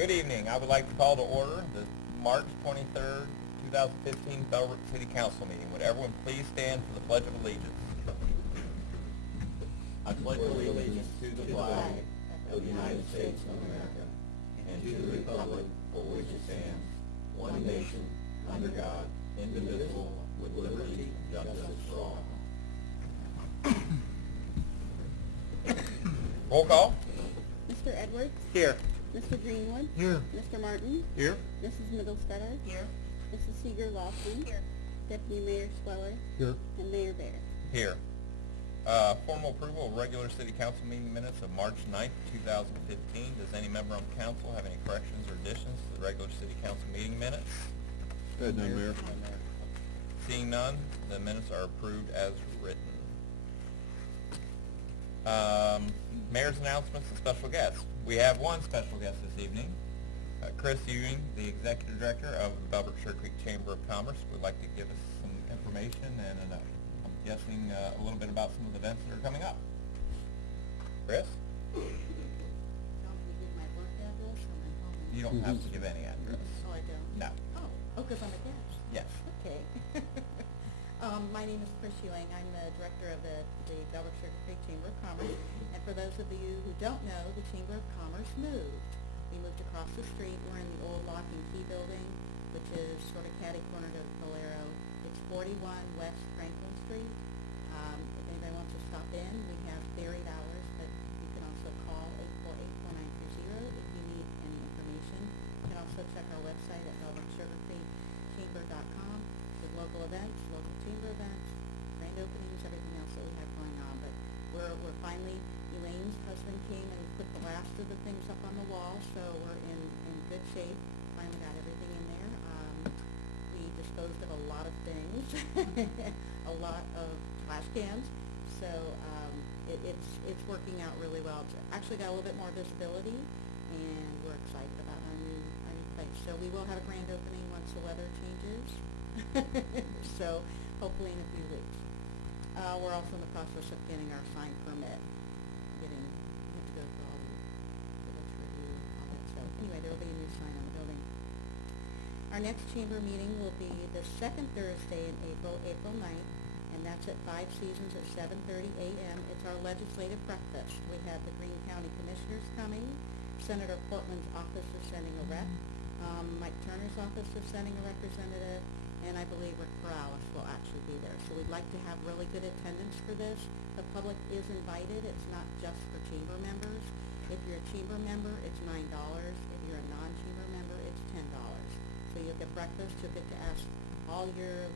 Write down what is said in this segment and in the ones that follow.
Good evening. I would like to call to order the March 23rd, 2015 Bellbrook City Council meeting. Would everyone please stand for the Pledge of Allegiance? I pledge allegiance to the flag of the United States of America and to the republic for which it stands, one nation, under God, indivisible, with liberty and justice for all. Roll call. Mr. Edwards? Here. Mr. Greenwood? Here. Mr. Martin? Here. Mrs. Middlestetter? Here. Mrs. Seeger-Lawson? Here. Deputy Mayor Schweller? Here. And Mayor Barrett. Here. Formal approval of regular city council meeting minutes of March 9th, 2015. Does any member on council have any corrections or additions to the regular city council meeting minutes? Good, no, Mayor. Seeing none, the minutes are approved as written. Mayor's announcements and special guests. We have one special guest this evening. Chris Ewing, the Executive Director of the Bellbrook Sugar Creek Chamber of Commerce, would like to give us some information and I'm guessing a little bit about some of the events that are coming up. Chris? Want me to give my work address or my home? You don't have to give any address. Oh, I don't? No. Oh, because I'm a guest? Yes. Okay. My name is Chris Ewing. I'm the director of the Bellbrook Sugar Creek Chamber of Commerce. And for those of you who don't know, the Chamber of Commerce moved. We moved across the street. We're in the old Lock and Key building, which is sort of catty-corner to Valero. It's 41 West Franklin Street. If anybody wants to stop in, we have varied hours, but you can also call 848-4930 if you need any information. You can also check our website at bellbrooksugarcreekchamber.com. There's local events, local chamber events, grand openings, everything else that we have going on. But we're finally, Elaine's husband came and put the last of the things up on the wall, so we're in good shape. Finally got everything in there. We disposed of a lot of things, a lot of trash cans. So it's working out really well. It's actually got a little bit more visibility, and we're excited about our new place. So we will have a grand opening once the weather changes. So hopefully in a few weeks. We're also in the process of getting our sign permit, getting good to go for all the village review and all that. So anyway, there will be a new sign on the building. Our next chamber meeting will be the second Thursday in April 9th, and that's at Five Seasons at 7:30 a.m. It's our legislative breakfast. We have the Greene County Commissioners coming. Senator Portman's office is sending a rep. Mike Turner's office is sending a representative, and I believe Rick Corrales will actually be there. So we'd like to have really good attendance for this. The public is invited. It's not just for chamber members. If you're a chamber member, it's $9. If you're a non-chamber member, it's $10. So you'll get breakfast. You'll get to ask all your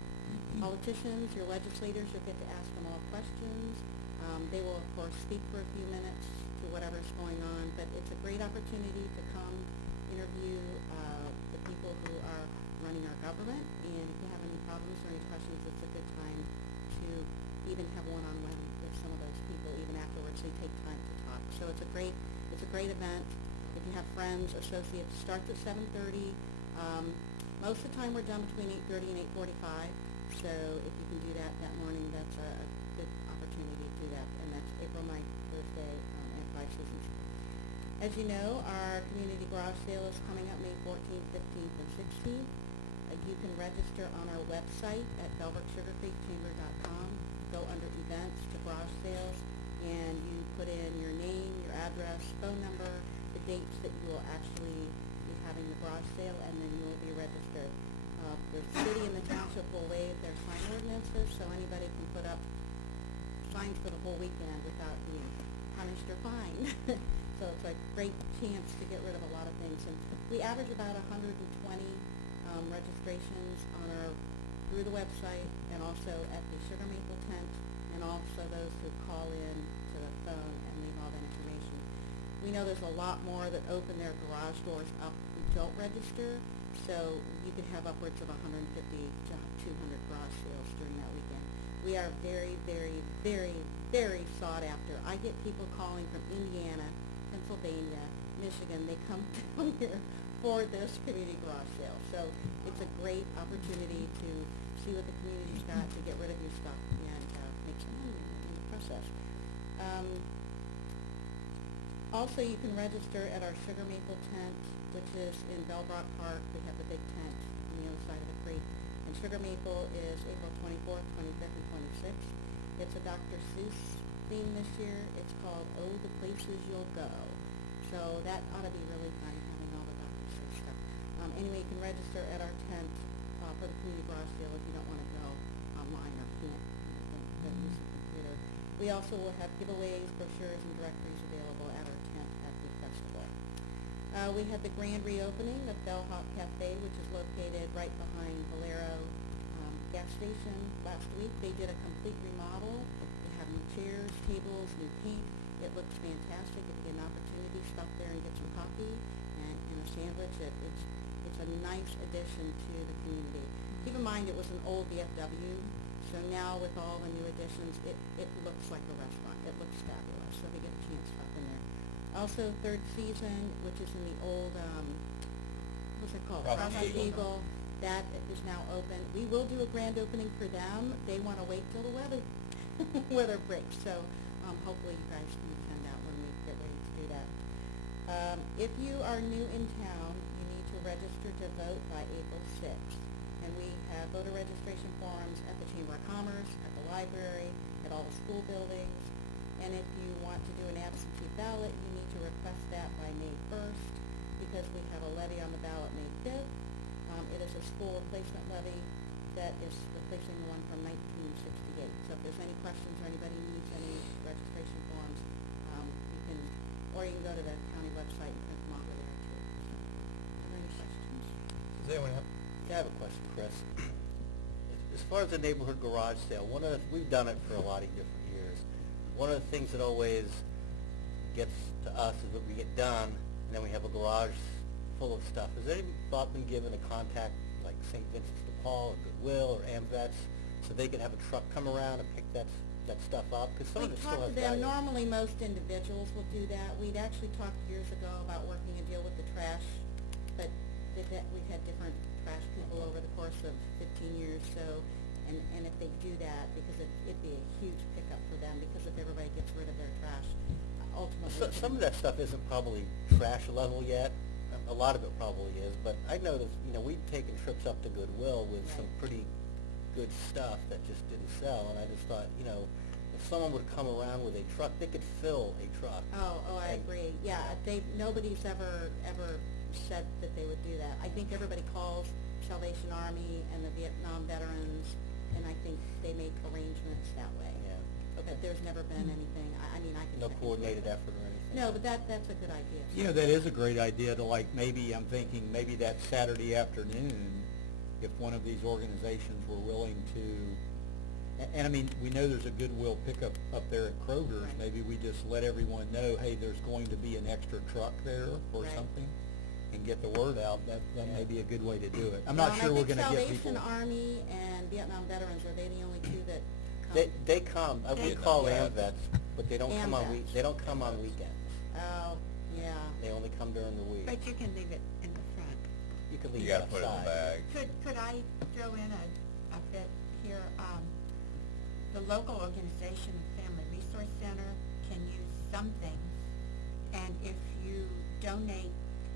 politicians, your legislators. You'll get to ask them all questions. They will, of course, speak for a few minutes to whatever's going on. But it's a great opportunity to come interview the people who are running our government, and if you have any problems or any questions, it's a good time to even have one-on-one with some of those people. Even afterwards, they take time to talk. So it's a great event. If you have friends, associates, starts at 7:30. Most of the time, we're done between 8:30 and 8:45. So if you can do that morning, that's a good opportunity to do that. And that's April 9th, Thursday, at Five Seasons. As you know, our community garage sale is coming up May 14th, 15th, and 16th. You can register on our website at bellbrooksugarcreekchamber.com. Go under events to garage sales, and you put in your name, your address, phone number, the dates that you will actually be having the garage sale, and then you will be registered. The city and the township will waive their sign ordinances, so anybody can put up signs for the whole weekend without being punished or fined. So it's a great chance to get rid of a lot of things. And we average about 120 registrations through the website, and also at the Sugar Maple tent, and also those who call in to the phone and leave all that information. We know there's a lot more that open their garage doors up who don't register, so you could have upwards of 150 to 200 garage sales during that weekend. We are very, very, very, very sought after. I get people calling from Indiana, Pennsylvania, Michigan. They come down here for this community garage sale. So it's a great opportunity to see what the community's got, to get rid of your stuff and make some money in the process. Also, you can register at our Sugar Maple tent which is in Bellbrook Park. We have the big tent on the other side of the creek. And Sugar Maple is April 24th, 25th, and 26th. It's a Dr. Seuss theme this year. It's called Oh, the Places You'll Go. So that ought to be really fun, having all the Dr. Seuss stuff. Anyway, you can register at our tent for the community garage sale if you don't want to go online or can't, then use the computer. We also will have giveaways, brochures, and directories available at our tent at the festival. We had the grand reopening of Bellhop Cafe, which is located right behind Valero gas station last week. They did a complete remodel. They have new chairs, tables, new paint. It looks fantastic. If you get an opportunity, stop there and get some coffee and a sandwich. It's a nice addition to the community. Keep in mind it was an old VFW, so now with all the new additions, it looks like a restaurant. It looks fabulous, so if you get a chance, stop in there. Also, Third Season, which is in the old, what's it called? Frosted Eagle. That is now open. We will do a grand opening for them. They want to wait till the weather breaks, so hopefully you guys can attend that when we get ready to do that. If you are new in town, you need to register to vote by April 6th. And we have voter registration forms at the Chamber of Commerce, at the library, at all the school buildings. And if you want to do an absentee ballot, you need to request that by May 1st because we have a levy on the ballot May 5th. It is a school replacement levy that is replacing the one from 1968. So if there's any questions or anybody needs any registration forms, you can go to the county website and print them off of there too. Are there any questions? Does anyone have? Yeah, I have a question, Chris. As far as the neighborhood garage sale, we've done it for a lot of different years. One of the things that always gets to us is that we get done, and then we have a garage full of stuff. Has any thought been given to contact like St. Vincent's de Paul or Goodwill or AmVets so they could have a truck come around and pick that stuff up? Because some of it still has We've talked to them. value. Normally, most individuals will do that. We'd actually talked years ago about working a deal with the trash, but we've had different trash people over the course of 15 years. So, and if they do that, because it'd be a huge pickup for them, because if everybody gets rid of their trash, ultimately. Some of that stuff isn't probably trash level yet. A lot of it probably is, but I noticed, we've taken trips up to Goodwill with some pretty good stuff that just didn't sell, and I just thought, if someone would come around with a truck, they could fill a truck. Oh, I agree. Yeah, nobody's ever said that they would do that. I think everybody calls Salvation Army and the Vietnam veterans, and I think they make arrangements that way. Yeah. But there's never been anything, I mean, I can No check into coordinated it. effort or anything? No, but that's a good idea. That is a great idea to I'm thinking maybe that Saturday afternoon, if one of these organizations were willing to, and I mean, we know there's a Goodwill pickup up there at Kroger's, Right. maybe we just let everyone know, hey, there's going to be an extra truck there or Right. something, and get the word out. That may be a good way to do it. I'm Well, not and sure I we're think gonna get people. Salvation Army and Vietnam veterans, are they the only two that come? They come, we They call come. AmVets, but they don't come on AmVets. they don't come on weekends. Oh, yeah. They only come during the week. But you can leave it in the front. You can leave You it gotta put it in the outside. bag. Could I throw in a bit here? The local organization, Family Resource Center, can use some things, and if you donate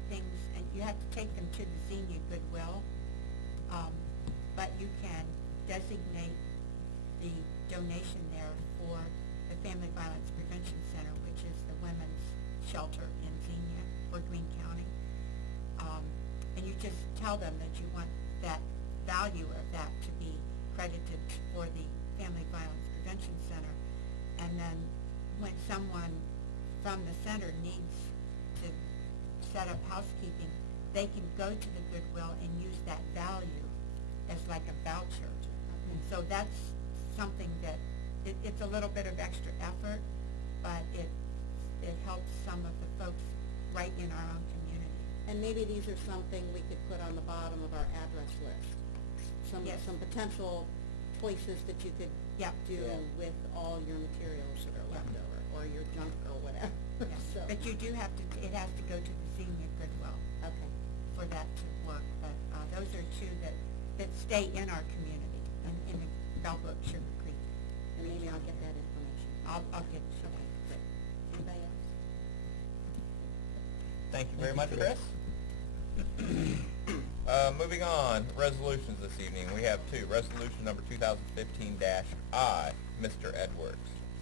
things, and you have to take them to the Xenia Goodwill, but you can designate the donation there for the Family Violence Prevention Center, which is the women's shelter in Xenia for Greene County. And you just tell them that you want that value of that to be credited for the Family Violence Prevention Center. And then when someone from the center needs to set up housekeeping, they can go to the Goodwill and use that value as like a voucher. And so that's something that, it's a little bit of extra effort, but it helps some of the folks right in our own community. And maybe these are something we could put on the bottom of our address list. Yes. Some potential choices that you could do Yeah. with all your materials that are left over, or your junk or whatever. Yeah. So, But you do have to, it has to go to the Xenia Goodwill okay. for that to work. But those are two that stay in our community, in the Bellbrook, Sugar Creek. And maybe I'll get that information. I'll get to Okay, it. great. Anybody else? Thank you very much, Chris. Moving on, resolutions this evening. We have two. Resolution number 2015-I, Mr. Edwards.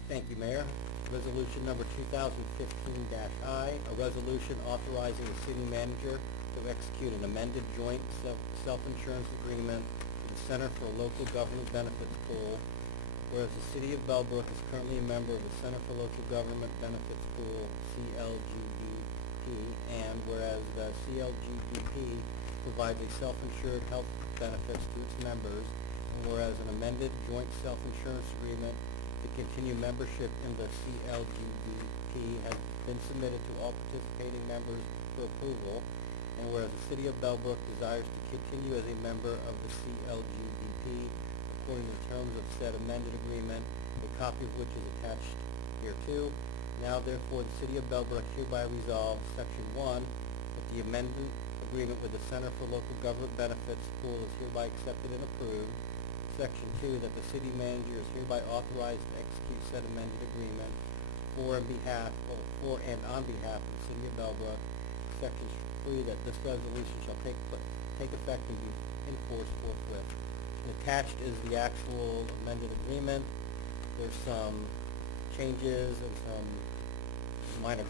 Thank you, Mayor. Resolution number 2015-I, a resolution authorizing the city manager to execute an amended joint self-insurance agreement with the Center for Local Government Benefits Pool, whereas the city of Bellbrook is currently a member of the Center for Local Government Benefits Pool, CLGBP, and whereas the CLGBP provides a self-insured health benefits to its members, and whereas an amended joint self-insurance agreement to continue membership in the CLGBP has been submitted to all participating members for approval, and whereas the city of Bellbrook desires to continue as a member of the CLGBP according to the terms of said amended agreement, a copy of which is attached hereto. Now therefore the city of Bellbrook hereby resolves, Section 1, that the amended agreement with the Center for Local Government Benefits Pool is hereby accepted and approved. Section 2, that the city manager is hereby authorized to execute said amended agreement for and on behalf of the city of Bellbrook. Section 3, that this resolution shall take effect and be enforced forthwith. And attached is the actual amended agreement. There's some changes and some minor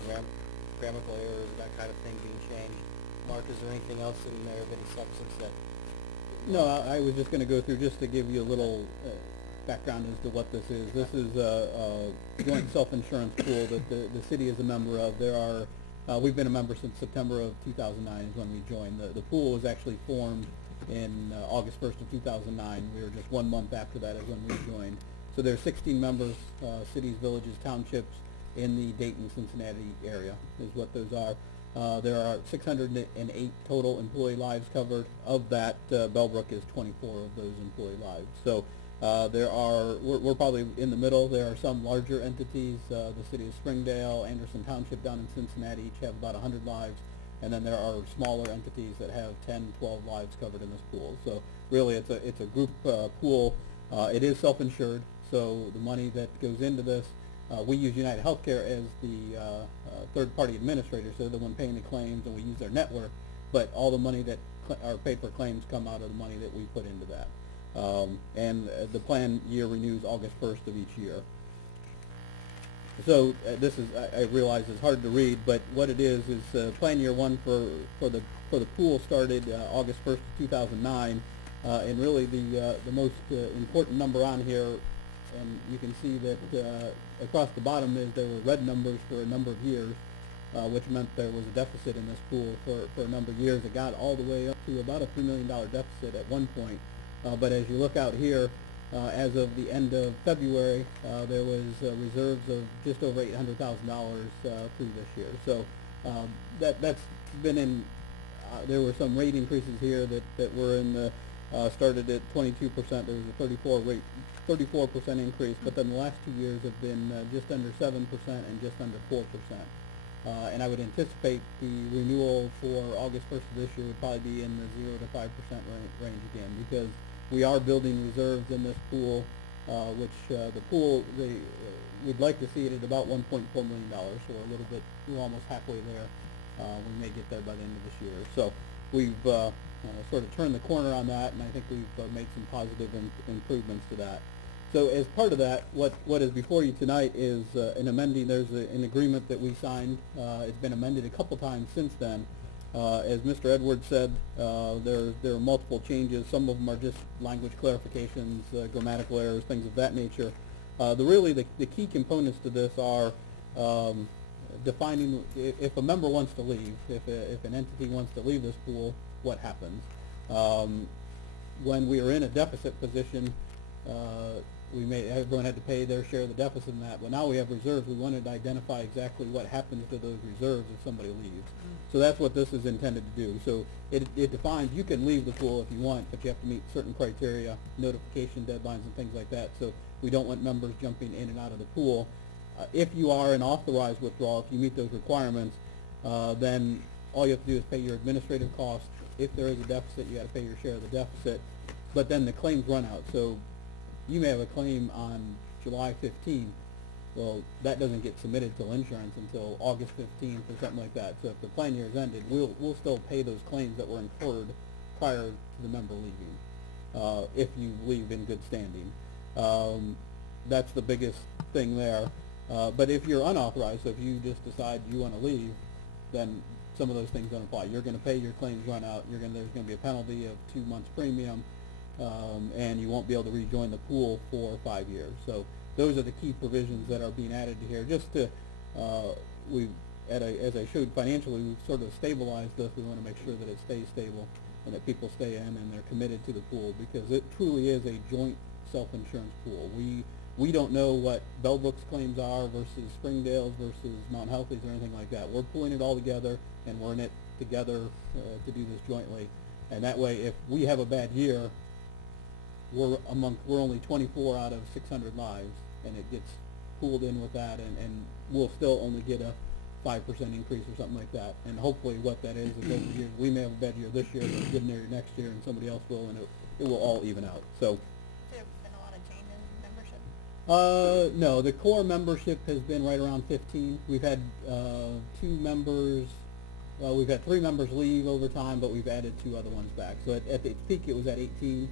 grammatical errors, that kind of thing being changed. Mark, is there anything else in there of any substance that... No, I was just going to go through just to give you a little background as to what this is. This is a joint self-insurance pool that the city is a member of. We've been a member since September of 2009 is when we joined. The pool was actually formed in August 1st of 2009. We were just 1 month after that is when we joined. So there are 16 members, cities, villages, townships in the Dayton, Cincinnati area is what those are. There are 608 total employee lives covered. Of that, Bellbrook is 24 of those employee lives. So we're probably in the middle. There are some larger entities. The city of Springdale, Anderson Township down in Cincinnati each have about 100 lives. And then there are smaller entities that have 10, 12 lives covered in this pool. So really it's a group pool. It is self-insured, so the money that goes into this, we use United Healthcare as the third-party administrator, so they're the one paying the claims, and we use their network, but all the money that are paid for claims come out of the money that we put into that. And the plan year renews August 1st of each year. So this is, I realize it's hard to read, but what it is plan year one for the pool started August 1st of 2009, and really the most important number on here, and you can see that across the bottom is there were red numbers for a number of years, which meant there was a deficit in this pool for a number of years. It got all the way up to about a $3 million deficit at one point, but as you look out here, as of the end of February, there was reserves of just over $800,000 through this year. So that's been in. There were some rate increases here that were in the started at 22%. There was a 34% increase, but then the last 2 years have been just under 7% and just under 4%. And I would anticipate the renewal for August 1st of this year would probably be in the 0 to 5% range again, because we are building reserves in this pool, which the pool, we'd like to see it at about $1.4 million, so a little bit, we're almost halfway there. We may get there by the end of this year. So we've sort of turned the corner on that, and I think we've made some positive improvements to that. So as part of that, what is before you tonight is an amending. There's an agreement that we signed. It's been amended a couple times since then. As Mr. Edwards said, there are multiple changes. Some of them are just language clarifications, grammatical errors, things of that nature. The key components to this are defining if a member wants to leave, if an entity wants to leave this pool, what happens. When we were in a deficit position, everyone had to pay their share of the deficit in that. But now we have reserves. We wanted to identify exactly what happens to those reserves if somebody leaves. So that's what this is intended to do. So it defines you can leave the pool if you want, but you have to meet certain criteria, notification deadlines and things like that. So we don't want members jumping in and out of the pool. If you are an authorized withdrawal, if you meet those requirements, then all you have to do is pay your administrative costs. If there is a deficit, you got to pay your share of the deficit. But then the claims run out. So you may have a claim on July 15th, Well, that doesn't get submitted till insurance until August 15th or something like that. So if the plan year is ended, we'll still pay those claims that were incurred prior to the member leaving, if you leave in good standing. That's the biggest thing there. But if you're unauthorized, so if you just decide you want to leave, then some of those things don't apply. You're going to pay your claims run out. There's going to be a penalty of 2 months premium, and you won't be able to rejoin the pool for 5 years. So those are the key provisions that are being added to here. Just to, as I showed financially, we've sort of stabilized this. We want to make sure that it stays stable and that people stay in and they're committed to the pool, because it truly is a joint self-insurance pool. We don't know what Bellbrook's claims are versus Springdale's versus Mount Healthy's or anything like that. We're pulling it all together, and we're in it together to do this jointly. And that way, if we have a bad year, we're only 24 out of 600 lives, and it gets pooled in with that, and we'll still only get a 5% increase or something like that. And hopefully what that is over the years, we may have a bad year this year, but a good year next year, and somebody else will, and it will all even out. So. Has there been a lot of change in membership? No, the core membership has been right around 15. We've had 2 members, we've had 3 members leave over time, but we've added 2 other ones back. So at the peak it was at 18,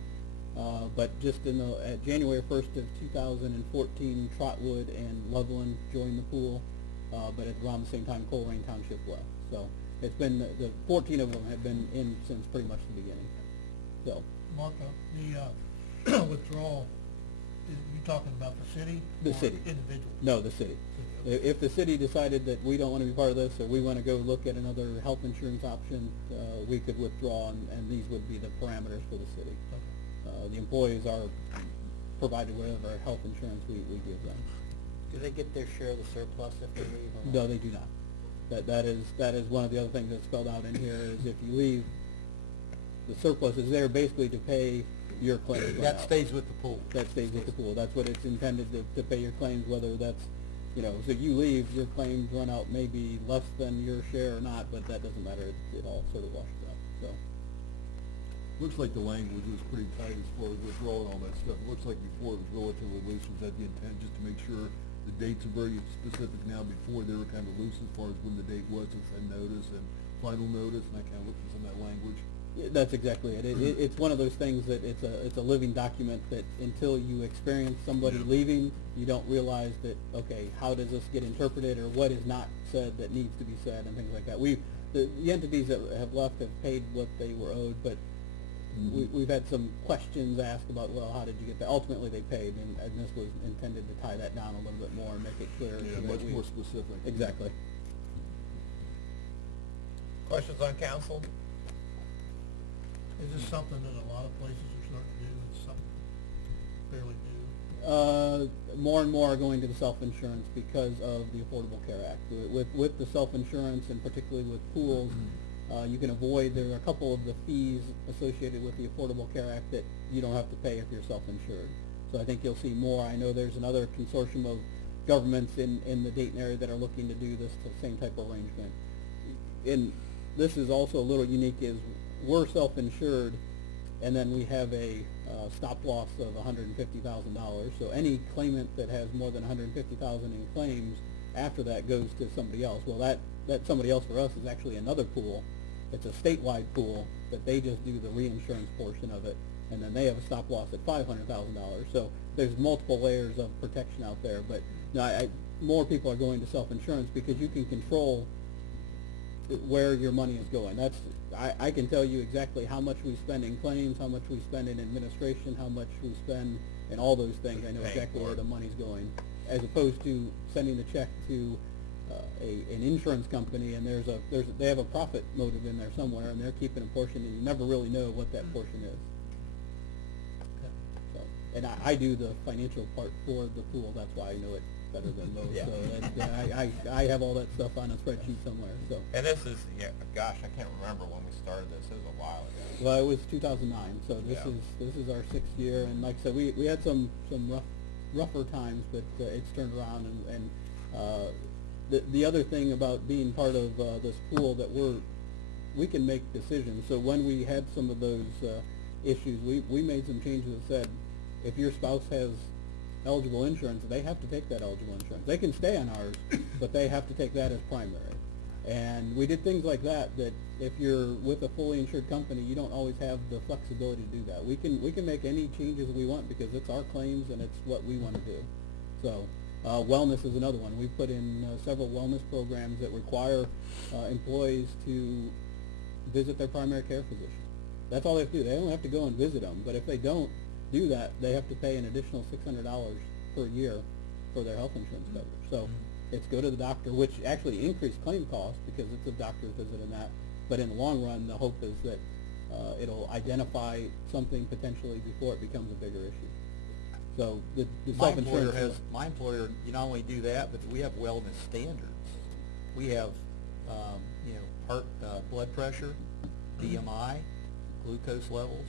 but just at January 1st of 2014, Trotwood and Loveland joined the pool, but at around the same time Coleraine Township left. So it's been, the 14 of them have been in since pretty much the beginning. So. Mark, the withdrawal, you talking about the city? The or city. Individuals? No, the city. If the city decided that we don't want to be part of this, or we want to go look at another health insurance option, we could withdraw, and these would be the parameters for the city. Okay. The employees are provided whatever health insurance we give them. Do they get their share of the surplus if they leave? Or No, they do not. That is one of the other things that's spelled out in here, is if you leave, the surplus is there basically to pay your claims. That stays with the pool. That stays with the pool. That's what it's intended to pay your claims, whether that's, so you leave, your claims run out maybe less than your share or not, but that doesn't matter. It all sort of washes out. So. Looks like the language was pretty tight as far as withdrawal and all that stuff. It looks like before it was relatively loose. Was that the intent, just to make sure the dates are very specific now? Before they were kind of loose as far as when the date was, and send notice and final notice, and I kind of looked at some of that language. Yeah, that's exactly it. It's one of those things that it's a living document that until you experience somebody leaving, you don't realize that, okay, how does this get interpreted, or what is not said that needs to be said, and things like that. The entities that have left have paid what they were owed, but we've had some questions asked about, well, how did you get that? Ultimately, they paid, and this was intended to tie that down a little bit more and make it clear. Yeah, so that much more specific. Exactly. Questions on council? Is this something that a lot of places are starting to do? It's something fairly new? More and more are going to the self-insurance because of the Affordable Care Act. With the self-insurance, and particularly with pools, you can avoid, there are a couple of the fees associated with the Affordable Care Act that you don't have to pay if you're self-insured. So I think you'll see more. I know there's another consortium of governments in the Dayton area that are looking to do this same type of arrangement. And this is also a little unique, is we're self-insured, and then we have a stop loss of $150,000. So any claimant that has more than $150,000 in claims after that goes to somebody else. Well, that somebody else for us is actually another pool. It's a statewide pool, but they just do the reinsurance portion of it, and then they have a stop loss at $500,000. So there's multiple layers of protection out there. But no, more people are going to self-insurance because you can control where your money is going. I can tell you exactly how much we spend in claims, how much we spend in administration, how much we spend in all those things. I know exactly where the money's going, as opposed to sending the check to an insurance company, and they have a profit motive in there somewhere, and they're keeping a portion, and you never really know what that portion is. So, and I do the financial part for the pool. That's why I know it better than most. Yeah. So I have all that stuff on a spreadsheet somewhere. So. And this is, gosh, I can't remember when we started this. It was a while ago. Well, it was 2009, so this is our 6th year, and like I said, we had some rougher times, but it's turned around, and the other thing about being part of this pool, that we can make decisions. So when we had some of those issues, we made some changes that said, if your spouse has eligible insurance, they have to take that eligible insurance. They can stay on ours, but they have to take that as primary. And we did things like that, that if you're with a fully insured company, you don't always have the flexibility to do that. We can make any changes we want because it's our claims and it's what we want to do. So, wellness is another one. We've put in several wellness programs that require employees to visit their primary care physician. That's all they have to do. They don't have to go and visit them, but if they don't do that, they have to pay an additional $600 per year for their health insurance coverage. So it's go to the doctor, which actually increased claim costs because it's a doctor's visit and that. But in the long run, the hope is that it'll identify something potentially before it becomes a bigger issue. So the self-insurance... My employer, you not only do that, but we have wellness standards. We have, heart, blood pressure, BMI, glucose levels,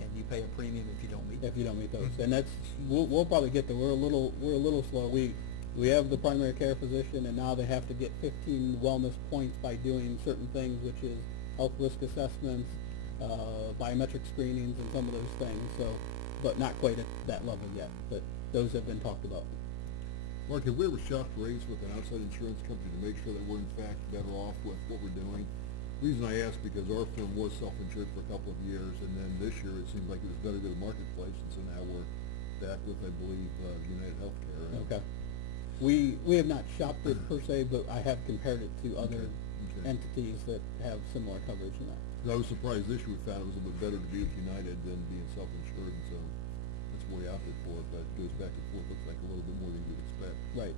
and you pay a premium if you don't meet those. If you don't meet those. And that's, we'll probably get there. We're a little slow. We have the primary care physician, and now they have to get 15 wellness points by doing certain things, which is health risk assessments, biometric screenings, and some of those things. So, but not quite at that level yet. But those have been talked about. Mark, have we ever shopped rates with an outside insurance company to make sure that we're in fact better off with what we're doing? The reason I ask because our firm was self-insured for a couple of years, and then this year it seems like it was better to the marketplace, and so now we're back with, I believe, United Healthcare. Right? Okay. We have not shopped it per se, but I have compared it to other entities that have similar coverage in that. I was surprised this year we found it was a little bit better to be with United than being self-insured, and so that's what we opted for. But it goes back and forth, looks like a little bit more than you'd expect. Right.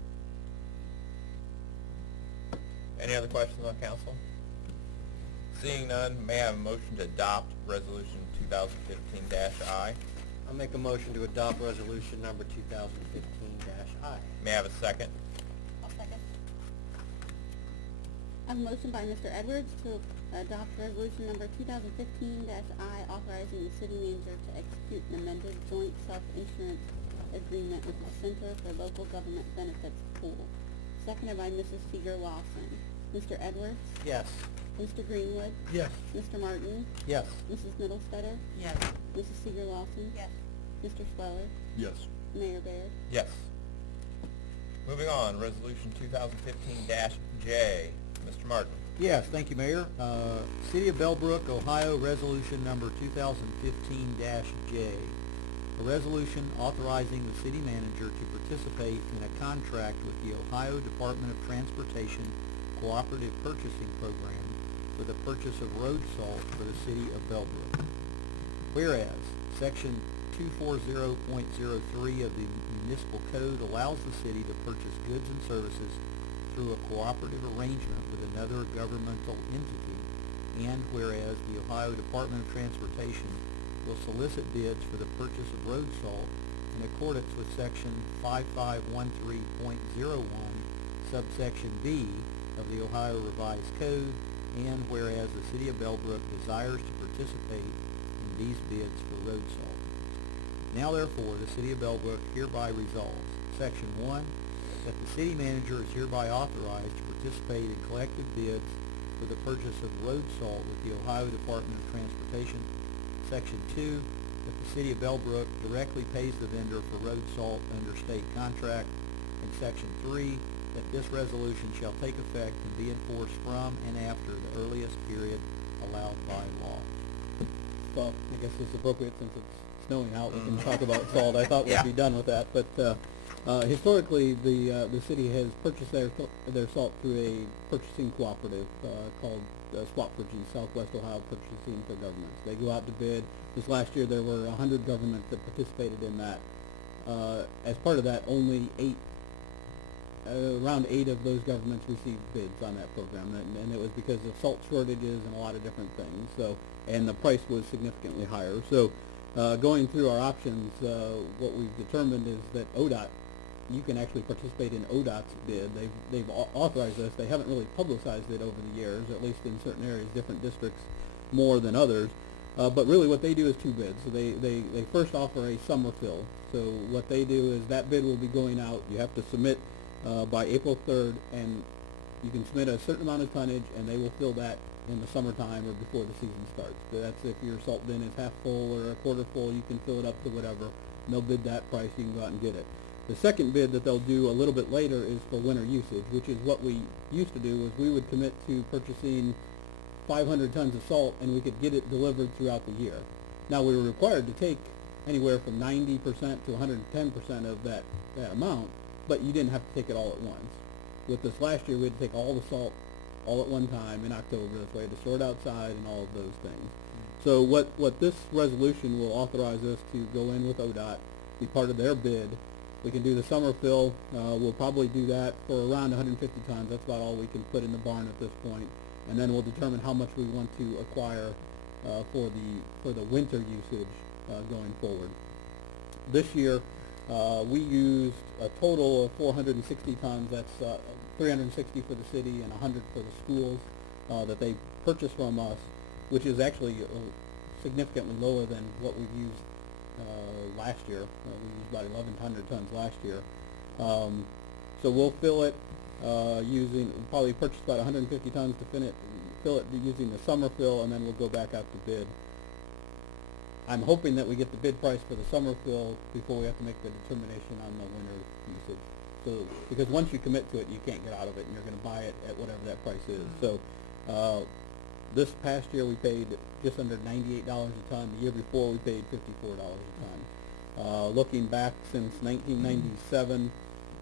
Any other questions on council? Seeing none, may I have a motion to adopt resolution 2015-I? I'll make a motion to adopt resolution number 2015-I. May I have a second? I'll second. I have a motion by Mr. Edwards to adopt resolution number 2015-I, authorizing the city manager to execute an amended joint self-insurance agreement with the Center for Local Government Benefits pool. Seconded by Mrs. Seeger Lawson. Mr. Edwards? Yes. Mr. Greenwood? Yes. Mr. Martin? Yes. Mrs. Middlestetter? Yes. Mrs. Seeger Lawson? Yes. Mr. Schweller? Yes. Mayor Baird? Yes. Moving on, resolution 2015-J. Mr. Martin. Yes, thank you, Mayor. City of Bellbrook, Ohio, resolution number 2015-J. A resolution authorizing the city manager to participate in a contract with the Ohio Department of Transportation Cooperative Purchasing Program for the purchase of road salt for the city of Bellbrook. Whereas, Section 240.03 of the Municipal Code allows the city to purchase goods and services through a cooperative arrangement with another governmental entity, and whereas the Ohio Department of Transportation will solicit bids for the purchase of road salt in accordance with Section 5513.01, subsection B of the Ohio Revised Code, and whereas the city of Bellbrook desires to participate in these bids for road salt. Now therefore, the city of Bellbrook hereby resolves, Section 1, that the city manager is hereby authorized to participate in collective bids for the purchase of road salt with the Ohio Department of Transportation. Section 2, that the city of Bellbrook directly pays the vendor for road salt under state contract. And Section 3, that this resolution shall take effect and be enforced from and after the earliest period allowed by law. Well, I guess it's appropriate since it's snowing out. We can talk about salt. I thought we'd be done with that, but historically, the city has purchased their salt through a purchasing cooperative called SWAPPERG, Southwest Ohio Purchasing for Governments. They go out to bid. This last year, there were 100 governments that participated in that. As part of that, only around eight of those governments received bids on that program, and it was because of salt shortages and a lot of different things. So, and the price was significantly higher. So, going through our options, what we've determined is that ODOT, you can actually participate in ODOT's bid. They've authorized this. They haven't really publicized it over the years, at least in certain areas, different districts more than others. But really what they do is two bids. So they first offer a summer fill. So what they do is that bid will be going out. You have to submit by April 3rd, and you can submit a certain amount of tonnage, and they will fill that in the summertime or before the season starts. But that's if your salt bin is half full or a quarter full, you can fill it up to whatever. and they'll bid that price, you can go out and get it. The second bid that they'll do a little bit later is for winter usage, which is what we used to do, is we would commit to purchasing 500 tons of salt, and we could get it delivered throughout the year. Now, we were required to take anywhere from 90% to 110% of that amount, but you didn't have to take it all at once. With this last year, we had to take all the salt all at one time in October. That's why we had to store it outside and all of those things. So what this resolution will authorize us to go in with ODOT, be part of their bid. We can do the summer fill. We'll probably do that for around 150 tons. That's about all we can put in the barn at this point. And then we'll determine how much we want to acquire for the winter usage going forward. This year, we used a total of 460 tons. That's 360 for the city and 100 for the schools that they purchased from us, which is actually significantly lower than what we've used last year. We used about 1,100 tons last year. So we'll fill it using, probably purchase about 150 tons to fill it using the summer fill, and then we'll go back out to bid. I'm hoping that we get the bid price for the summer fill before we have to make the determination on the winter usage. So, because once you commit to it, you can't get out of it, and you're going to buy it at whatever that price is. So, this past year we paid just under $98 a ton. The year before we paid $54 a ton. Looking back since 1997,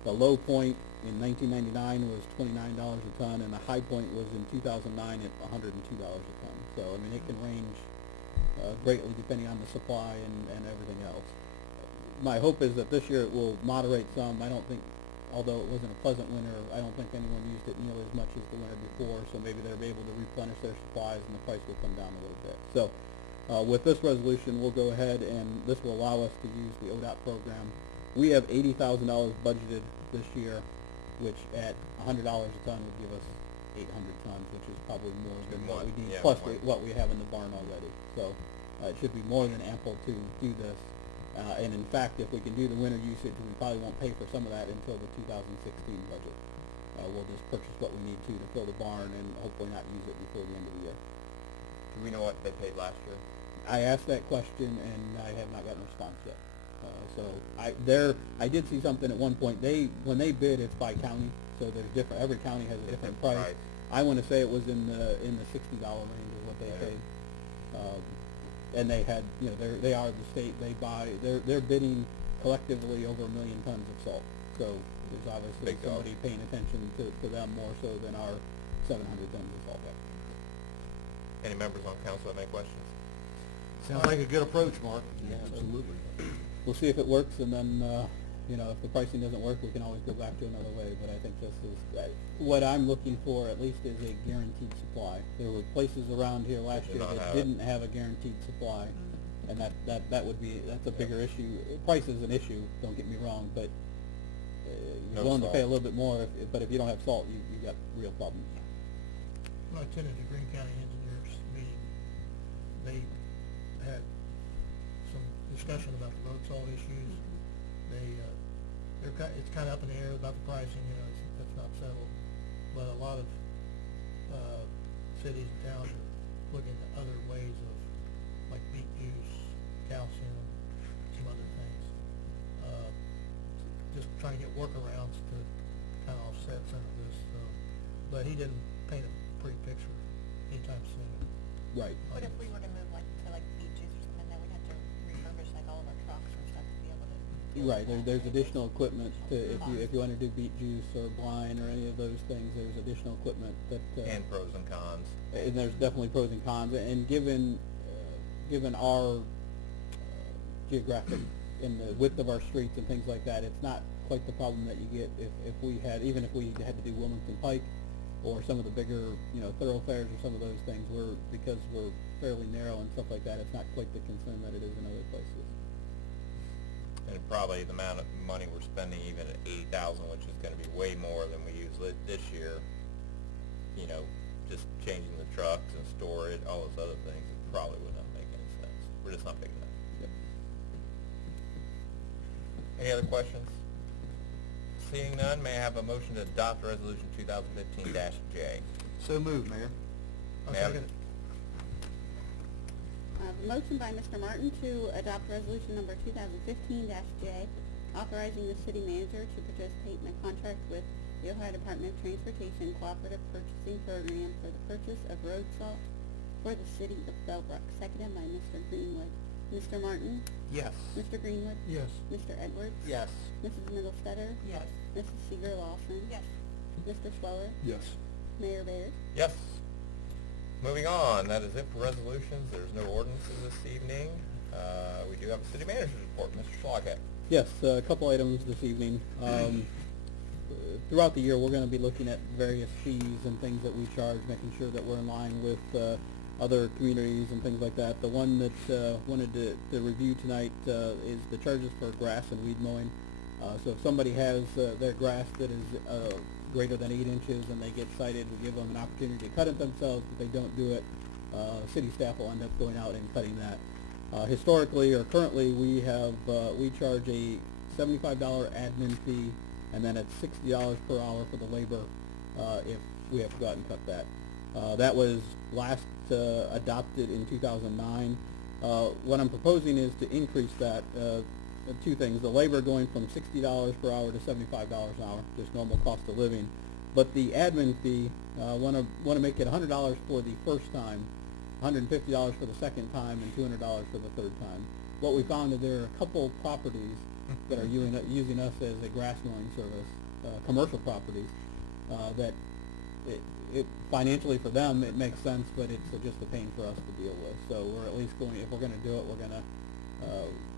the low point in 1999 was $29 a ton, and the high point was in 2009 at $102 a ton. So, I mean, it can range greatly depending on the supply and everything else. My hope is that this year it will moderate some. I don't think, although it wasn't a pleasant winter, I don't think anyone used it nearly as much as the winter before, so maybe they'll be able to replenish their supplies and the price will come down a little bit. So with this resolution, we'll go ahead and this will allow us to use the ODOT program. We have $80,000 budgeted this year, which at $100 a ton would give us 800 tons, which is probably more than what we need, plus what we have in the barn already. So it should be more than ample to do this. And in fact, if we can do the winter usage, we probably won't pay for some of that until the 2016 budget. We'll just purchase what we need to fill the barn and hopefully not use it before the end of the year. Do we know what they paid last year? I asked that question and I have not gotten a response yet. I did see something at one point. When they bid, it's by county, so there's different. Every county has a different price. I want to say it was in the $60 range is what they paid. And they had, they are the state. They're bidding collectively over 1 million tons of salt. So there's obviously somebody paying attention to them more so than our 700 tons of salt. Any members on council have any questions? Sounds like a good approach, Mark. Yeah, absolutely. We'll see if it works, and then, if the pricing doesn't work, we can always go back to another way. But I think this is what I'm looking for, at least, is a guaranteed supply. There were places around here last year that didn't have a guaranteed supply, and that's a bigger issue. Price is an issue, don't get me wrong, but you're willing to pay a little bit more. But if you don't have salt, you got real problems. When I attended the Greene County Engineers meeting, they had some discussion about the road salt issues. It's kind of up in the air about the pricing, that's not settled. But a lot of cities and towns are looking at other ways of, like beet juice, calcium, some other things. Just trying to get workarounds to kind of offset some of this. But he didn't paint a pretty picture anytime soon. Right. What if we were to move to beet juice or something, then we'd have to refurbish all of our trucks and stuff to be able to... Right, there's additional equipment if you want to do beet juice or brine or any of those things. There's additional equipment that And pros and cons. And there's definitely pros and cons. And given our geographic and the width of our streets and things like that, it's not quite the problem that you get if we had to do Wilmington Pike or some of the bigger thoroughfares or some of those things. Because we're fairly narrow and stuff like that, it's not quite the concern that it is in other places. And probably the amount of money we're spending, even at $80,000, which is going to be way more than we used this year, just changing the trucks and storage, all those other things, it probably would not make any sense. We're just not big enough. Yep. Any other questions? Seeing none, may I have a motion to adopt Resolution 2015-J? So moved, Mayor. May I have- The motion by Mr. Martin to adopt resolution number 2015-J, authorizing the city manager to participate in a contract with the Ohio Department of Transportation Cooperative Purchasing Program for the purchase of road salt for the city of Bellbrook, seconded by Mr. Greenwood. Mr. Martin? Yes. Mr. Greenwood? Yes. Mr. Edwards? Yes. Mrs. Middlestetter? Yes. Mrs. Seeger Lawson? Yes. Mr. Schweller? Yes. Mayor Baird? Yes. Moving on, that is it for resolutions. There's no ordinances this evening. We do have a city manager's report. Mr. Schloghead. Yes, a couple items this evening. Throughout the year, we're going to be looking at various fees and things that we charge, making sure that we're in line with other communities and things like that. The one that wanted to review tonight is the charges for grass and weed mowing. So if somebody has their grass that is greater than 8 inches and they get cited, we give them an opportunity to cut it themselves. If they don't do it, city staff will end up going out and cutting that. Historically or currently, we charge a $75 admin fee, and then it's $60 per hour for the labor if we have to go out and cut that. That was last adopted in 2009. What I'm proposing is to increase that. Two things: the labor going from $60 per hour to $75 an hour, just normal cost of living. But the admin fee, want to make it $100 for the first time, $150 for the second time, and $200 for the third time. What we found is there are a couple properties that are using us as a grass mowing service, commercial properties, that financially for them it makes sense, but it's just a pain for us to deal with. So we're at least going, if we're going to do it, we're going to,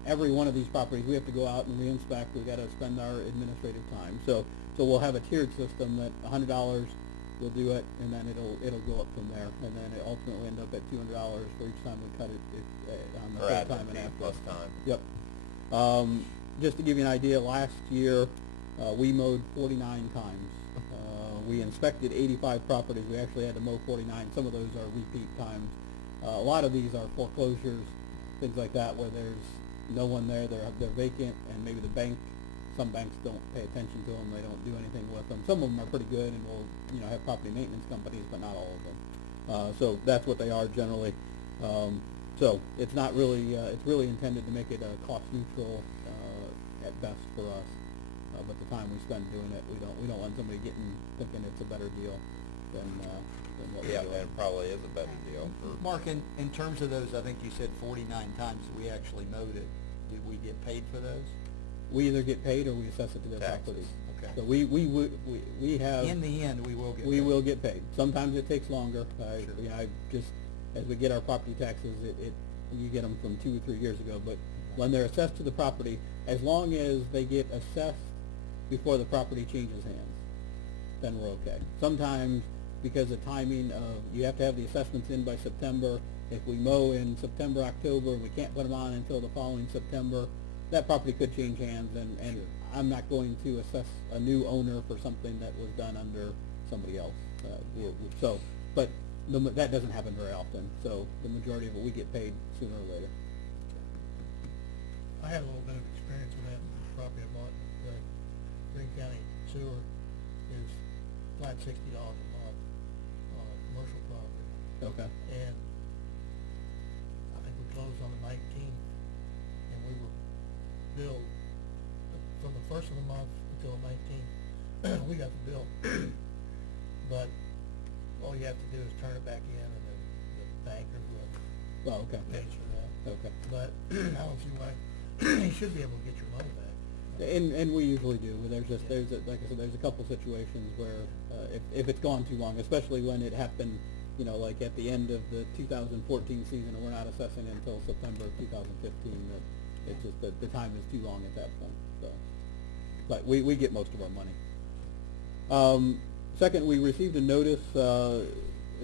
every one of these properties we have to go out and re-inspect. We've got to spend our administrative time. So we'll have a tiered system that $100 we'll do it, and then it'll go up from there, and then it ultimately end up at $200 for each time we cut it on the third time and after. Plus time. Yep. Just to give you an idea, last year we mowed 49 times. We inspected 85 properties. We actually had to mow 49. Some of those are repeat times. A lot of these are foreclosures, things like that, where there's no one there. They're vacant, and maybe some banks don't pay attention to them. They don't do anything with them. Some of them are pretty good and will have property maintenance companies, but not all of them. So that's what they are generally. So it's not really, it's really intended to make it cost neutral at best for us. But the time we spend doing it, we don't want somebody thinking it's a better deal than what we're Yeah, doing. and it probably is a better deal. Mark, in terms of those, I think you said 49 times we actually mowed it. Did we get paid for those? We either get paid or we assess it to their Taxes. property. Okay. So we have. In the end, we will get paid. We will get paid. Sometimes it takes longer. Sure. I just, as we get our property taxes, you get them from 2 or 3 years ago, but when they're assessed to the property, as long as they get assessed before the property changes hands, then we're okay. Sometimes, because of timing of, you have to have the assessments in by September. If we mow in September, October, and we can't put them on until the following September, that property could change hands, and Sure. I'm not going to assess a new owner for something that was done under somebody else. But that doesn't happen very often, so the majority of it we get paid sooner or later. I had a little bit of experience with that property I bought. The Green County Sewer is flat $60 a month on a commercial property. Okay. And I think we closed on the 19th, and we were billed from the first of the month until the 19th. We got the bill. But all you have to do is turn it back in, and the bank or whoever Oh, okay. pays for that. Okay. But I don't see why, you should be able to get your money back. And we usually do. Like I said, there's a couple situations where if it's gone too long, especially when it happened, like at the end of the 2014 season, and we're not assessing until September of 2015, that it's just that the time is too long at that point. So, but we get most of our money. Second, we received a notice.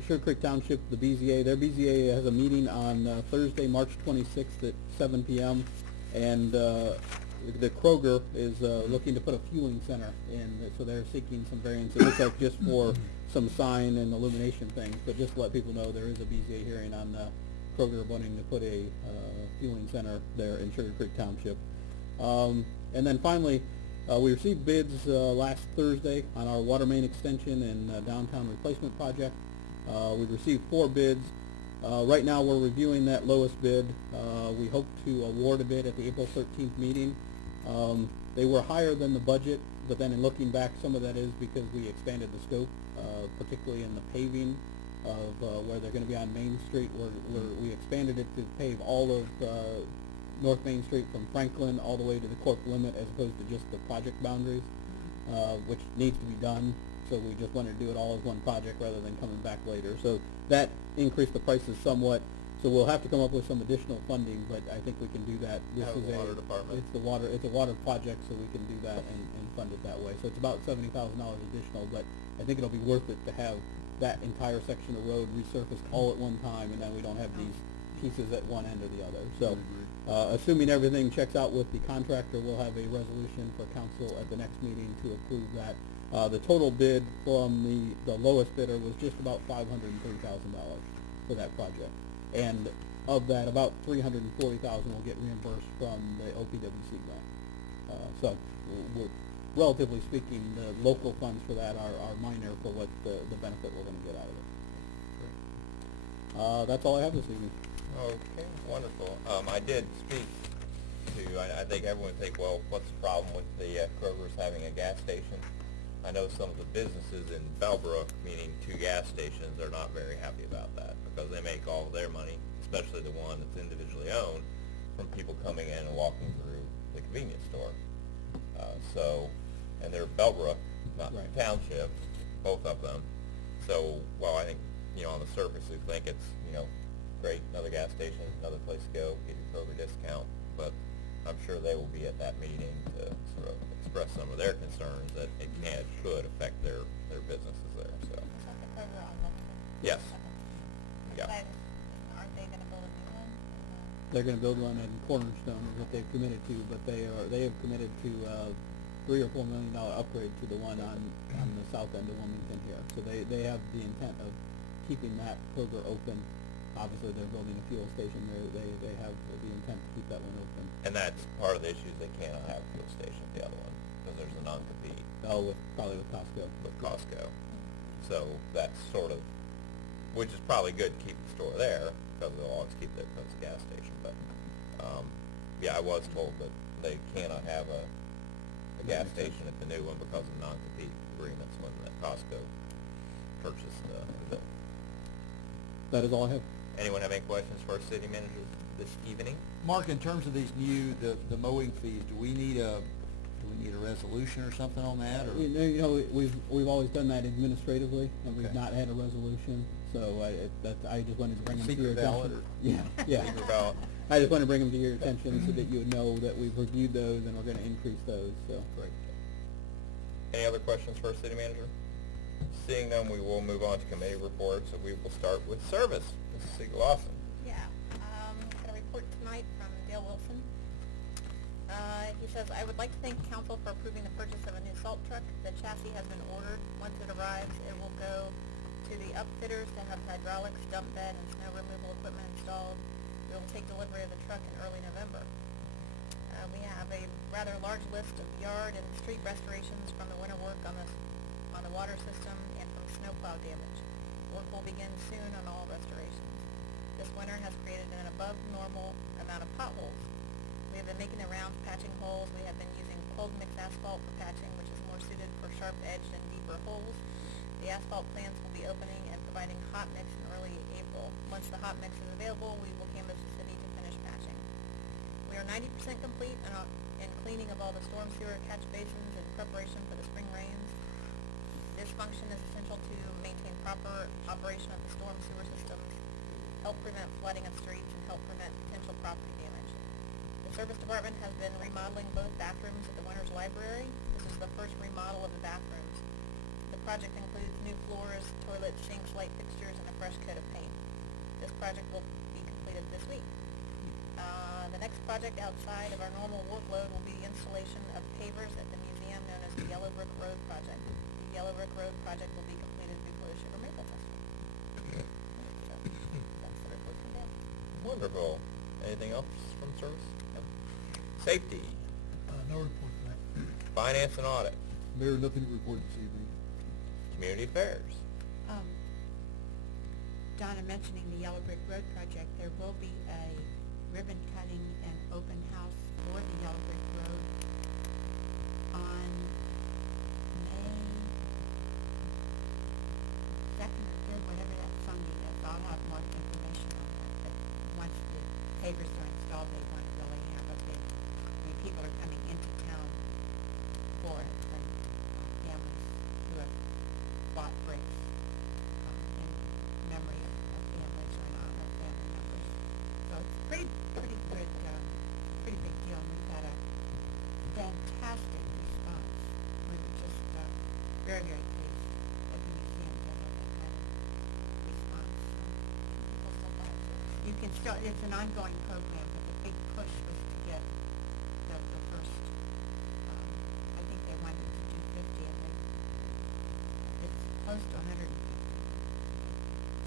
Sugar Creek Township, the BZA, their BZA has a meeting on Thursday, March 26th at 7 p.m. And the Kroger is looking to put a fueling center in, so they're seeking some variance. It looks like just for some sign and illumination things, but just to let people know there is a BZA hearing on Kroger wanting to put a fueling center there in Sugar Creek Township. And then finally, we received bids last Thursday on our water main extension and downtown replacement project. We received 4 bids. Right now, we're reviewing that lowest bid. We hope to award a bid at the April 13th meeting. They were higher than the budget, but then in looking back, some of that is because we expanded the scope, particularly in the paving of where they're going to be on Main Street, where we expanded it to pave all of North Main Street from Franklin all the way to the Corp limit, as opposed to just the project boundaries, which needs to be done. So we just wanted to do it all as one project rather than coming back later. So that increased the prices somewhat. So we'll have to come up with some additional funding, but I think we can do that. This Out of is the water department. It's a water project, so we can do that and fund it that way. So it's about $70,000 additional, but I think it'll be worth it to have that entire section of road resurfaced all at one time, and then we don't have these pieces at one end or the other. So, assuming everything checks out with the contractor, we'll have a resolution for council at the next meeting to approve that. The total bid from the lowest bidder was just about $503,000 for that project. And of that, about $340,000 will get reimbursed from the OPWC grant. So, we're, relatively speaking, the local funds for that are minor for what the benefit we're going to get out of it. That's all I have this evening. Okay, wonderful. I did speak to, I think everyone would think, well, what's the problem with the Kroger's having a gas station? I know some of the businesses in Bellbrook, meaning two gas stations, are not very happy about that because they make all of their money, especially the one that's individually owned, from people coming in and walking through the convenience store. And they're Bellbrook, not Right. Township, both of them. So, well, I think, on the surface we think it's, great, another gas station, another place to go, get your Kroger discount, but I'm sure they will be at that meeting to sort of express some of their concerns that it could affect their businesses there, so. Is that the Kroger on Livingston? Yes. Okay. Yeah. But aren't they gonna build a new one? They're going to build one in Cornerstone, is what they've committed to, but they have committed to $3 or $4 million upgrade to the one on the south end of Wilmington here. So they have the intent of keeping that Kroger open. Obviously, they're building a fuel station there. They have the intent to keep that one open. And that's part of the issue is they cannot have a fuel station at the other one because there's a non-compete Probably with Costco. with Costco. So that's sort of, which is probably good to keep the store there because they'll always keep their close gas station. But yeah, I was told that they cannot have a gas station at the new one because of non-compete agreements when Costco purchased the building. That is all I have. Anyone have any questions for our city manager this evening? Mark, in terms of these the mowing fees, do we need a resolution or something on that, or? We've always done that administratively, and we've Okay. not had a resolution. So I just wanted to bring them to your Secret ballot attention. Yeah. Secret ballot. I just want to bring them to your attention so that you would know that we've reviewed those and we're going to increase those. So. Great. Any other questions for our city manager? Seeing none, we will move on to committee reports, and we will start with service. Mrs. Siegel Lawson. Yeah, got a report tonight from Dale Wilson. He says, I would like to thank council for approving the purchase of a new salt truck. The chassis has been ordered. Once it arrives, it will go to the upfitters to have hydraulics, dump bed, and snow removal equipment installed. We will take delivery of the truck in early November. We have a rather large list of yard and street restorations from the winter work on the water system and from snowplow damage. Work will begin soon on all restorations. This winter has created an above normal amount of potholes. We have been making the rounds patching holes. We have been using cold mix asphalt for patching, which is more suited for sharp-edged and deeper holes. The asphalt plants will be opening and providing hot mix in early April. Once the hot mix is available, we will canvass the city to finish patching. We are 90% complete in cleaning of all the storm sewer catch basins in preparation for the spring rains. This function is essential to maintain proper operation of the storm sewer systems, help prevent flooding of streets, and help prevent potential property damage. The service department has been remodeling both bathrooms at the Winters Library. This is the first remodel of the bathrooms. The project includes new floors, toilets, sinks, light fixtures, and a fresh coat of paint. This project will be completed this week. The next project outside of our normal workload will be installation of pavers at the museum known as the Bellbrook Road Project. The Bellbrook Road Project will be completed before the Sugar Maple Festival. So, that's the report from Dan. Wonderful. Anything else from service? No. Safety, No report tonight. finance and audit, Mayor, nothing to report this evening. community affairs. Donna mentioning the Yellow Brick Road project, there will be a ribbon cutting and open house for the Yellow Brick Road on May 2nd or 3rd, whatever that Sunday is. I'll have more information on that, but once the pavers are installed, they want to really have a big, I mean, people are coming into town for it, and families who have bought bricks in memory of families or not, or family members. So it's pretty good, pretty big deal, and we've had a fantastic response. We were just very, very pleased at the museum to have that kind of response. People so glad to. You can still, it's an ongoing program, but the big push was to get the first, I think they wanted to do 50, and it's close to 150.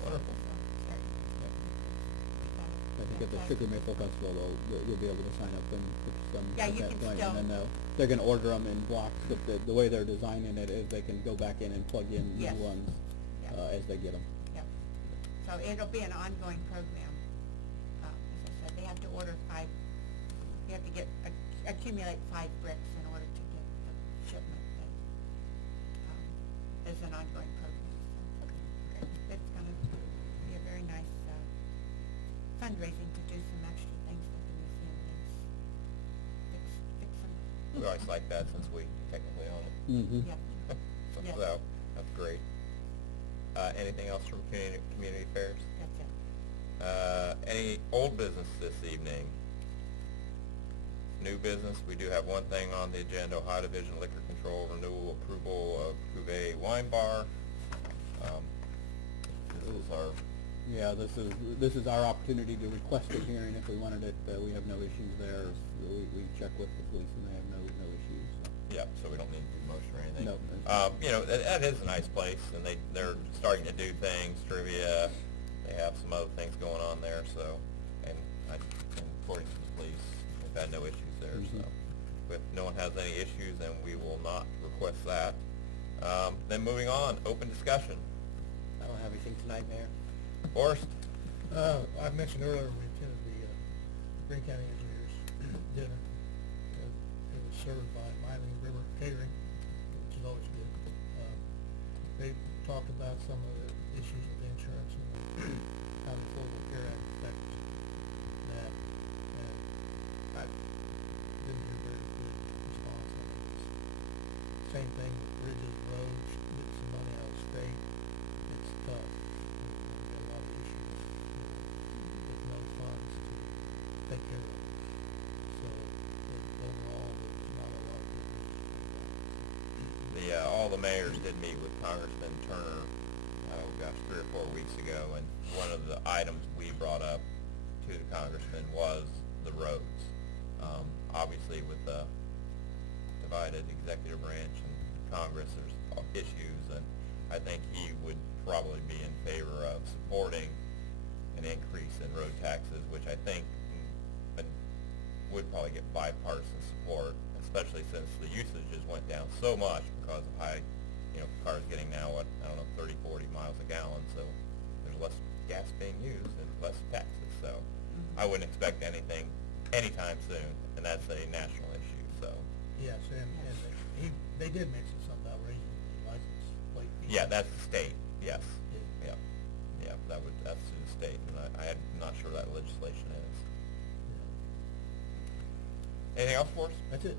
Wonderful. I think at the Sugar Maple Festival, you'll be able to sign up and put some Yeah, at you that can point, still- and then they're gonna order them in blocks, but the way they're designing it is they can go back in and plug in new Yes. ones, Yeah. as they get them. Yep. So it'll be an ongoing program. As I said, they have to order 5, you have to accumulate 5 bricks in order to get the shipment, but, it's an ongoing program, so, it's gonna be a very nice, fundraising to do some extra things that the museum needs. Fix some. We always like that since we technically own it. Mm-hmm. Yeah, So, Yes. so, that's great. Anything else from community affairs? that's it. Any old business this evening? New business, we do have one thing on the agenda, Ohio Division Liquor Control renewal approval of Cuvée Wine Bar. This is our, Yeah, this is our opportunity to request a hearing if we wanted it. We have no issues there. We check with the police and they have no issues, so. yeah, so we don't need to do motion or anything. No. You know, that is a nice place, and they're starting to do things, trivia, they have some other things going on there, so, and according to the police, we've had no issues there, so. If no one has any issues, then we will not request that. Then moving on, open discussion. I don't have anything tonight, Mayor. Forrest? I mentioned earlier, we attended the Green County Engineers dinner. It was served by Miami River Catering, which is always good. They talked about some of the issues with insurance and how the Affordable Care Act affects that. And I didn't hear very good response on it. Same thing with bridges, roads, get some money out of the state. It's tough. We've got a lot of issues with no funds to take care of. So overall, there's not a lot of good news. All the mayors did meet with Congressman Turner, oh gosh, 3 or 4 weeks ago, and one of the items we brought up to the congressman was the roads. Obviously with the divided executive branch and Congress, there's issues, and I think he would probably be in favor of supporting an increase in road taxes, which I think would probably get bipartisan support, especially since the usages went down so much because of high, cars getting now, 30, 40 miles a gallon, so there's less gas being used and less taxes, so I wouldn't expect anything anytime soon, and that's a national issue, so. Yes, and they did mention something about raising the license plate fees. Yeah, that's the state, yes, Yeah. yeah, that's to the state, and I'm not sure that legislation is. Anything else for us? That's it.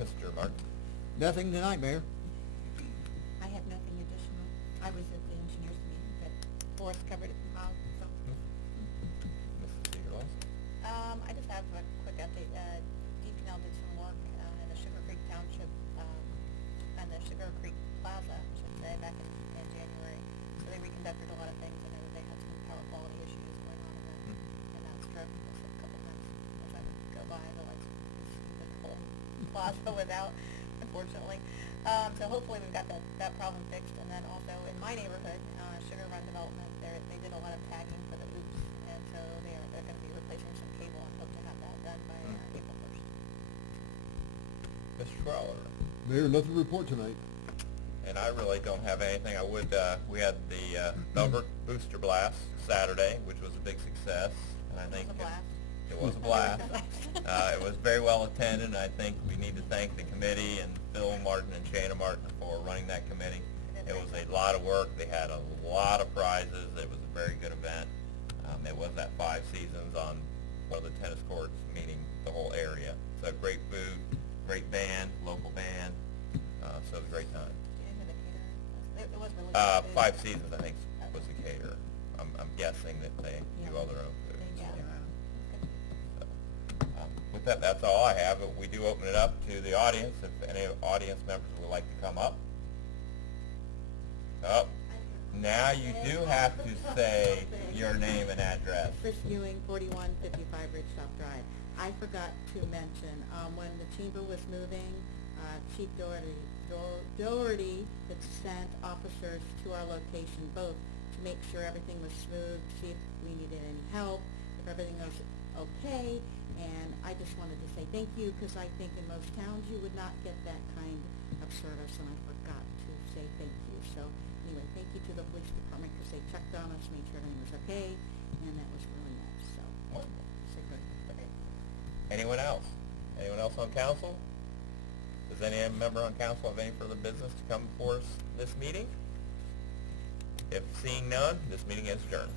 Mr. Martin? Nothing tonight, Mayor. I have nothing additional. I was at the engineers meeting, but Forrest covered it all, so. Mrs. Seeger-Lawson? I just have a quick update. DPL did some work in the Sugar Creek Township, on the Sugar Creek Plaza, I should say, back in January. So they reconducted a lot of things, and they had some power quality issues going on in that strip. Just a couple times as I would go by, otherwise it's the whole plaza without, unfortunately. So hopefully we've got that problem fixed. And then also in my neighborhood, Sugar Run Development, they did a lot of tagging for the loops, and so they're going to be replacing some cable and hope to have that done by April 1st. Mr. Schweller? Mayor, nothing to report tonight. And I really don't have anything. I would, we had the Bellbrook Booster Blast Saturday, which was a big success, and I think a blast. it was a blast. It was very well attended, and I think we need to thank the committee and Phil Martin and Shana Martin for running that committee. It was a lot of work. They had a lot of prizes. It was a very good event. It was at 5 Seasons on one of the tennis courts, meeting the whole area. So great food, great band, local band. So it was a great time. It was really good. 5 Seasons, I think, was the caterer. I'm guessing that they do all their own food. Yeah. So, with that, that's all I have. But we do open it up to the audience. If any audience members would like to come up. Oh, now you do have to say your name and address. Chris Ewing, 4155 Ridgetop Drive. I forgot to mention, when the chamber was moving, Chief Doherty had sent officers to our location both to make sure everything was smooth, see if we needed any help, if everything was okay, and I just wanted to say thank you, because I think in most towns you would not get that kind of service, and I forgot to say thank you. So anyway, thank you to the police department, because they checked on us, made sure everything was okay, and that was really nice. So, Wonderful. okay. Anyone else? Anyone else on council? Does any member on council have any further business to come before us this meeting? If seeing none, this meeting is adjourned.